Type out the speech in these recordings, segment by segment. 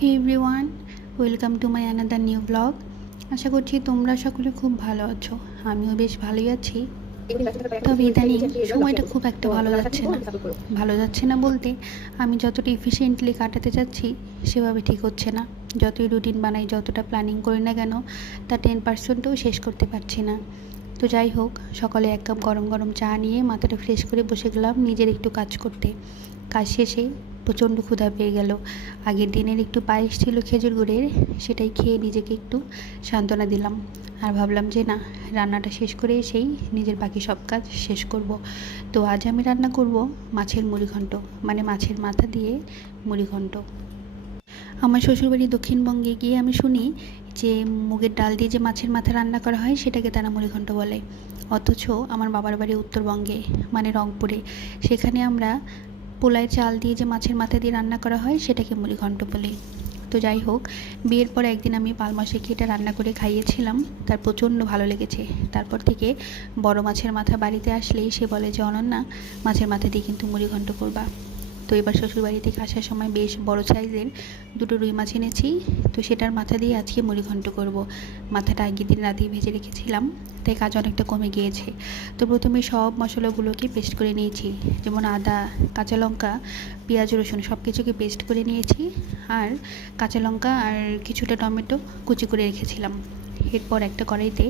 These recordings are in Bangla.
Hey everyone, welcome to my another new blog. আশা করছি তোমরা সকলে খুব ভালো আছো। আমিও বেশ ভালোই আছি। তবে ইদানিং সময়টা খুব একটা ভালো যাচ্ছে না বলতে আমি যতটা এফিশিয়েন্টলি কাটাতে যাচ্ছি সেভাবে ঠিক হচ্ছে না। যতই রুটিন বানাই, যতটা প্ল্যানিং করি না কেন, তা 10%ও শেষ করতে পারছি না। তো যাই হোক, সকালে এক কাপ গরম গরম চা নিয়ে মাথাটা ফ্রেশ করে বসে গেলাম নিজের একটু কাজ করতে। কাজ শেষে প্রচণ্ড ক্ষুধা পেয়ে গেল। আগের দিনের একটু পায়েস ছিল খেজুর গুড়ের, সেটাই খেয়ে নিজেকে একটু সান্ত্বনা দিলাম। আর ভাবলাম যে না, রান্নাটা শেষ করে এসেই নিজের বাকি সব কাজ শেষ করব। তো আজ আমি রান্না করব মাছের মুড়িঘণ্ট, মানে মাছের মাথা দিয়ে মুড়িঘণ্ট। আমার শ্বশুরবাড়ি দক্ষিণবঙ্গে গিয়ে আমি শুনি যে মুগের ডাল দিয়ে যে মাছের মাথা রান্না করা হয় সেটাকে তারা মুড়িঘণ্ট বলে। অথচ আমার বাবার বাড়ি উত্তরবঙ্গে, মানে রংপুরে, সেখানে আমরা পোলায় চাল দিয়ে যে মাছের মাথা দিয়ে রান্না করা হয় সেটাকে মুড়িঘণ্ট বলি। তো যাই হোক, বিয়ের পর একদিন আমি পালমাশাকে এটা রান্না করে খাইয়েছিলাম, তার প্রচণ্ড ভালো লেগেছে। তারপর থেকে বড় মাছের মাথা বাড়িতে আসলেই সে বলে যে অনন্যা, মাছের মাথা দিয়ে কিন্তু মুড়িঘণ্ট করবা। তো এবার শ্বশুরবাড়ি থেকে আসার সময় বেশ বড় সাইজের দুটো রুই মাছ এনেছি। তো সেটার মাথা দিয়ে আজকে মুড়িঘণ্ট করব। মাথাটা আগের দিন রাতেই ভেজে রেখেছিলাম, তাই কাজ অনেকটা কমে গিয়েছে। তো প্রথমে সব মশলাগুলোকে পেস্ট করে নিয়েছি, যেমন আদা, কাঁচা লঙ্কা, পেঁয়াজ, রসুন সব কিছুকে পেস্ট করে নিয়েছি। আর কাঁচা লঙ্কা আর কিছুটা টমেটো কুচি করে রেখেছিলাম। এরপর একটা কড়াইতে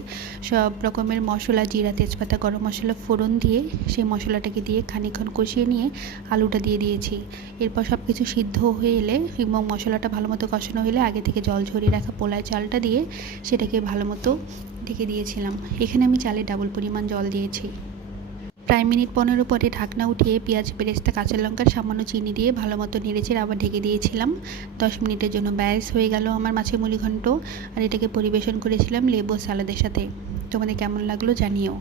সব রকমের মশলা, জিরা, তেজপাতা, গরম মশলা ফোড়ন দিয়ে সেই মশলাটাকে দিয়ে খানিকক্ষণ কষিয়ে নিয়ে আলুটা দিয়ে দিয়েছি। এরপর সব কিছু সিদ্ধ হয়ে এলে এবং মশলাটা ভালো মতো কষানো হলে আগে থেকে জল ঝরিয়ে রাখা পোলায় চালটা দিয়ে সেটাকে ভালো মতো ঢেকে দিয়েছিলাম। এখানে আমি চালে ডাবল পরিমাণ জল দিয়েছি। প্রায় মিনিট 15 পরে ঢাকনা উঠিয়ে পেঁয়াজ, বেরেস্তা, কাঁচা লঙ্কার সামান্য চিনি দিয়ে ভালো মতো নেড়েচেড়ে আবার ঢেকে দিয়েছিলাম 10 মিনিটের জন্য। ব্যাস হয়ে গেল আমার মাছের মুড়িঘণ্ট। আর এটাকে পরিবেশন করেছিলাম লেবু সালাদের সাথে। তোমাদের কেমন লাগলো জানিও।